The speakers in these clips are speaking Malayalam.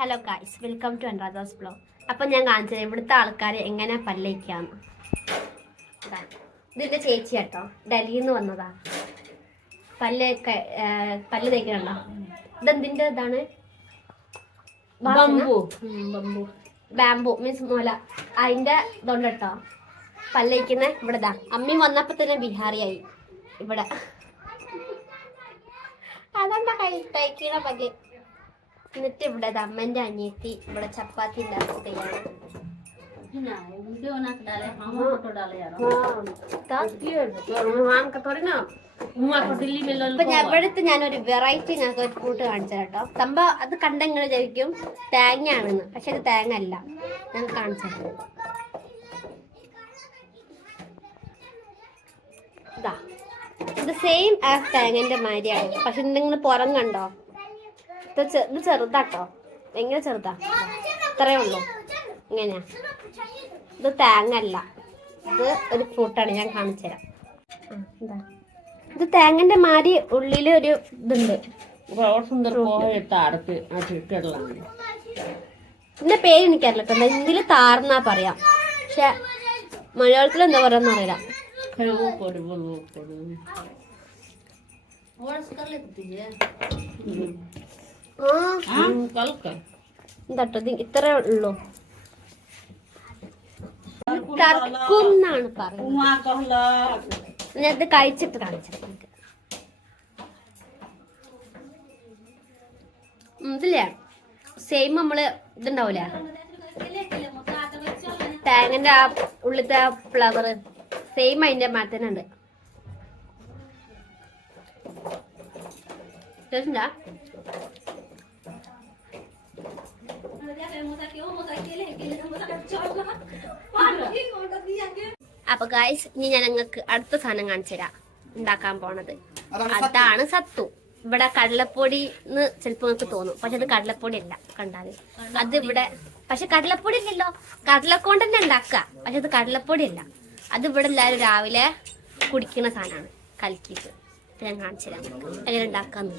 Hello guys, welcome to Anuradha's blog. അപ്പം ഞാൻ കാണിച്ചത് ഇവിടുത്തെ ആൾക്കാർ എങ്ങനെ പല്ലേക്കാന്ന്. ഇതിൻ്റെ ചേച്ചി കേട്ടോ, ഡൽഹിയിൽ നിന്ന് വന്നതാ. പല്ല് തേക്കണോ? ഇതെന്തിൻ്റെ ഇതാണ്? ബാംബു മീൻസ് മുല. അതിൻ്റെ ഇതുകൊണ്ട് കേട്ടോ പല്ലേക്കുന്ന ഇവിടെ ഇതാ. അമ്മി വന്നപ്പോൾ തന്നെ ബിഹാറിയായി ഇവിടെ. അതുകൊണ്ടാ തേക്കണ പല്ല്. എന്നിട്ട് ഇവിടെ അമ്മന്റെ അനിയത്തി ഇവിടെ ചപ്പാത്തി ഉണ്ടാക്കുകയാണ്. ഇവിടുത്തെ ഞാനൊരു വെറൈറ്റി ഞങ്ങൾക്ക് ഒരു ഫ്രൂട്ട് കാണിച്ചു കേട്ടോ. സംഭവം അത് കണ്ടെങ്കിൽ വിചാരിക്കും തേങ്ങയാണെന്ന്, പക്ഷെ അത് തേങ്ങ അല്ല. ഞാൻ കാണിച്ചത് ഇതാ, ഇത് സെയിം ആസ് തേങ്ങന്റെ മാതിരിയാണ്. പക്ഷെ നിങ്ങൾ പുറം കണ്ടോ? ഇത് ചെറുതാട്ടോ. എങ്ങനെ ചെറുതാ? ഇത്രയേ ഉള്ളൂ. ഇങ്ങനെയാ. ഇത് തേങ്ങ അല്ല, ഇത് ഒരു ഫ്രൂട്ടാണ്. ഞാൻ കാണിച്ചു തരാം. ഇത് തേങ്ങന്റെ മാതിരി ഉള്ളില് ഒരു ഇതുണ്ട്. ഇതിന്റെ പേര് എനിക്കറിയില്ല കേട്ടോ. ഹിന്ദിയില് താർന്നാ പറയാം, പക്ഷെ മലയാളത്തിൽ എന്താ പറയാന്ന് അറിയില്ല. എന്താട്ടോ ഇത് ഇത്രേ ഉള്ളൂ. ടർക്കുന്നാണ് പറയുന്നത്. ഞാൻ ഇത് കഴിച്ചിട്ട് കാണിച്ചത്. ഇതില്ലേ സെയിം നമ്മള് ഇതുണ്ടാവൂലേ തേങ്ങന്റെ ആ ഉള്ളിലത്തെ ആ ഫ്ലവർ, സെയിം അതിന്റെ മാറ്റം ഉണ്ട്. അപ്പൊ ഗായ്സ്, ഇനി ഞാൻ നിങ്ങൾക്ക് അടുത്ത സാധനം കാണിച്ചു തരാം ഉണ്ടാക്കാൻ പോണത്. അതാണ് സത്തു. ഇവിടെ കടലപ്പൊടിന്ന് ചിലപ്പോ നിങ്ങൾക്ക് തോന്നും, പക്ഷെ അത് കടലപ്പൊടി അല്ല. കണ്ടാല് അത് ഇവിടെ, പക്ഷെ കടലപ്പൊടി ഇല്ലല്ലോ. കടലക്കൊണ്ട് തന്നെ ഉണ്ടാക്കുക, പക്ഷെ അത് കടലപ്പൊടി അല്ല. അത് ഇവിടെ എല്ലാവരും രാവിലെ കുടിക്കുന്ന സാധനമാണ്, കലക്കിയിട്ട്. ഞാൻ കാണിച്ചു തരാം എങ്ങനെ ഉണ്ടാക്കാന്ന്.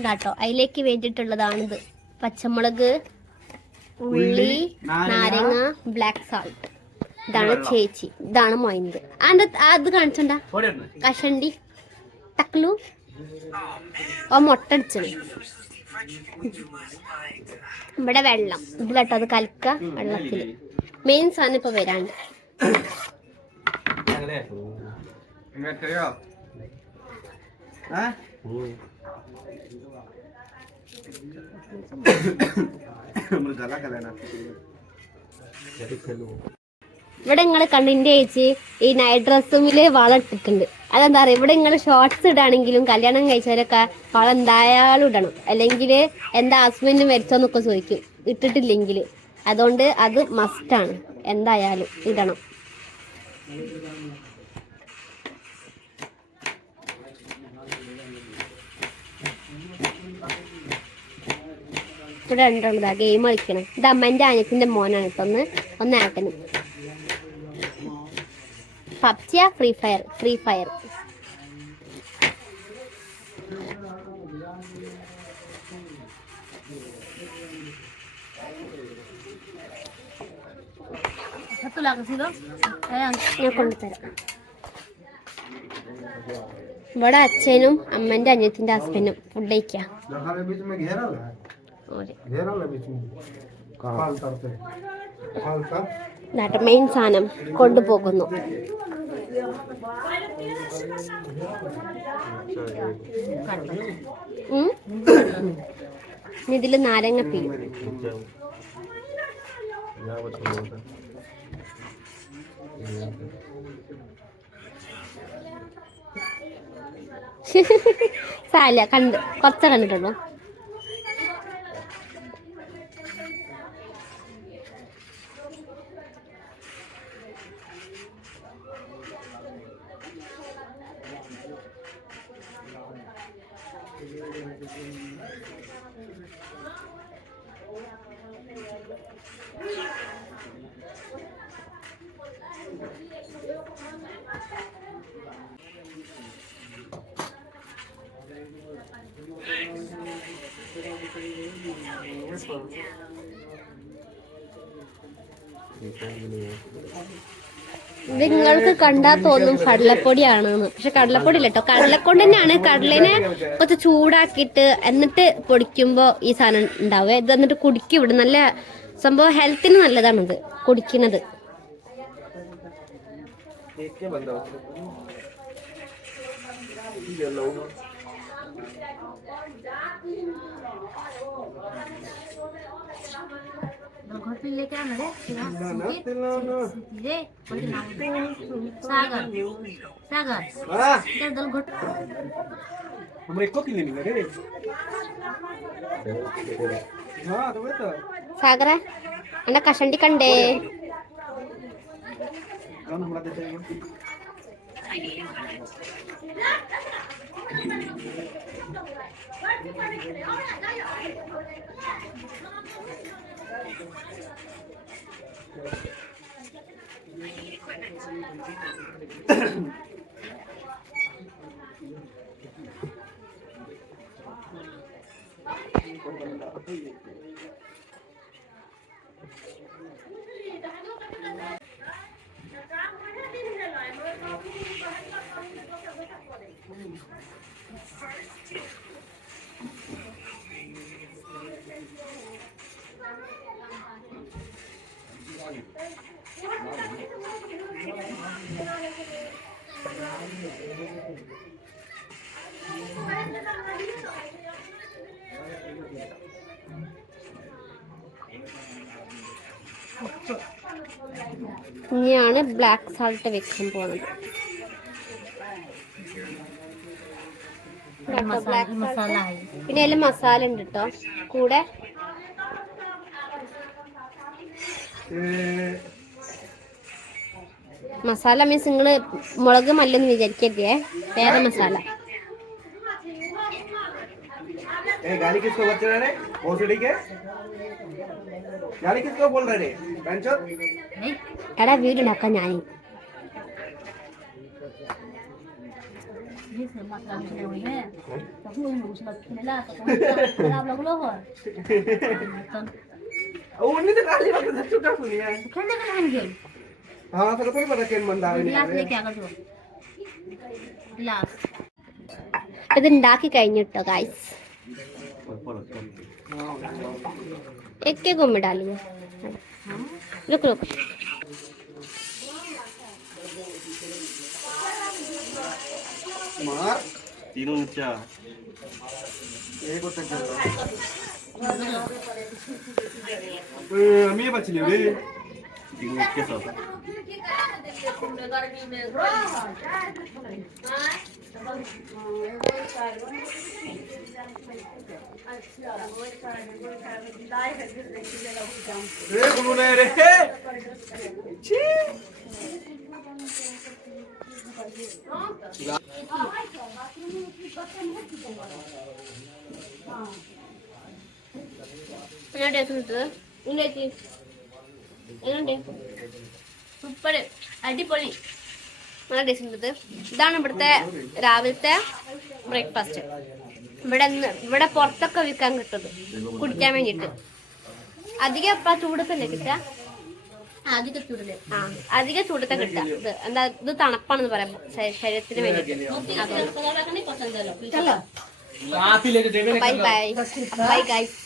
ഇതാട്ടോ അതിലേക്ക് വേണ്ടിയിട്ടുള്ളതാണിത്. പച്ചമുളക്, ഉള്ളി, നാരങ്ങ, ബ്ലാക്ക് സാൾട്ട്. ഇതാണ് ചേച്ചി, ഇതാണ് മൊയിന്ത്. അത് കാണിച്ചോണ്ടാ കഷണ്ടി തക്ലു ഓ മൊട്ടടിച്ചത്. ഇവിടെ വെള്ളം ഇതിലട്ടോ, അത് കലക്ക വെള്ളത്തില്. മെയിൻ സാധനം ഇപ്പൊ വരാണ്ട്. ഇവിടെ നിങ്ങൾ കണ്ടിന്റെ ചേച്ചി ഈ നൈറ്റ് ഡ്രസ്സുമില് വളം ഇട്ടിട്ടുണ്ട്. അതെന്താ പറയുക, ഇവിടെ നിങ്ങൾ ഷോർട്സ് ഇടാണെങ്കിലും കല്യാണം കഴിച്ചാലൊക്കെ വളം എന്തായാലും ഇടണം. അല്ലെങ്കിൽ എന്താ ഹസ്ബൻഡ് മരിച്ചോന്നൊക്കെ ചോദിക്കും ഇട്ടിട്ടില്ലെങ്കിൽ. അതുകൊണ്ട് അത് മസ്റ്റാണ്, എന്തായാലും ഇടണം. ഇവിടെ രണ്ടുള്ളതാ ഗെയിം കളിക്കണം. ഇത് അമ്മന്റെ അനിയത്തിന്റെ മോനാണ് കേട്ടോ. ഒന്ന് ആക്കനും. പബ്ജിയാ ഫ്രീ ഫയർ? Free fire. ഞാൻ കൊണ്ടുതരാം. ഇവിടെ അച്ഛനും അമ്മന്റെ അനിയത്തിന്റെ ഹസ്ബൻഡും ഫുഡ് കഴിക്കാം. മെയിൻ സാധനം കൊണ്ടുപോകുന്നു. ഇതില് നാരങ്ങ പിഴിയും. സാല കണ്ട് കുറച്ച കണ്ടിട്ടുള്ളൂ. നിങ്ങൾക്ക് കണ്ടാൽ തോന്നും കടലപ്പൊടിയാണെന്ന്, പക്ഷെ കടലപ്പൊടി ഇല്ല കേട്ടോ. കടലക്കൊണ്ട് തന്നെയാണ്. കടലിനെ കുറച്ച് ചൂടാക്കിയിട്ട് എന്നിട്ട് പൊടിക്കുമ്പോ ഈ സാധനം ഉണ്ടാവുക. ഇത് എന്നിട്ട് കുടിക്കും ഇവിടെ. നല്ല സംഭവം, ഹെൽത്തിന് നല്ലതാണിത് കുടിക്കുന്നത്. घर पे लेके आना रे सागर सागर इधर दल घोट हमरे को किले नहीं रे हां तो बेटा സാഗര എന്റെ കഷണ്ടി കണ്ടേ. कौन हमरा देते हैं ഇനിയാണ് ബ്ലാക്ക് സാൾട്ട് വെക്കാൻ പോകുന്നത്. പിന്നെ അതിൽ മസാല ഉണ്ട് കേട്ടോ കൂടെ. മസാല മീൻസ് നിങ്ങള് മുളക് മല്ലെന്ന് വിചാരിക്കരുതേ, വേറെ മസാല. गाली किसको बच्चे रहे भोसड़ी के गाली किसको बोल रहे बेंचो എടാ വീടുണ്ടാക്കാൻ ഞാൻ उन्हीं तो गाली वक्त छुट्टा सुनी है हां तो कोई पता केन बंदा है गिलास लेके आ कर गिलास ഇത് ഉണ്ടാക്കി കഴിഞ്ഞിട്ടോ ഗൈസ്. एक एक में डालिए. रुक रुक मार तीनों ऊंचा एक और तक अमी बच ले तीनों के साथ रे बोलो ले रे छी സൂപ്പർ അടിപൊളി, നല്ല ടേസ്റ്റ് ഉണ്ട്. ഇതാണ് ഇവിടുത്തെ രാവിലത്തെ ബ്രേക്ക്ഫാസ്റ്റ്. ഇവിടെ പുറത്തൊക്കെ വിൽക്കാൻ കിട്ടുന്നത് കുടിക്കാൻ വേണ്ടിയിട്ട്. അധികം ഇപ്പം ചൂടത്തല്ലേ കിട്ടുക, അധിക ചൂടത്തെ കിട്ടുക. ഇത് എന്താ, ഇത് തണുപ്പാണെന്ന് പറയാം ശരീരത്തിന് വേണ്ടിയിട്ട്. Bye bye bye guys.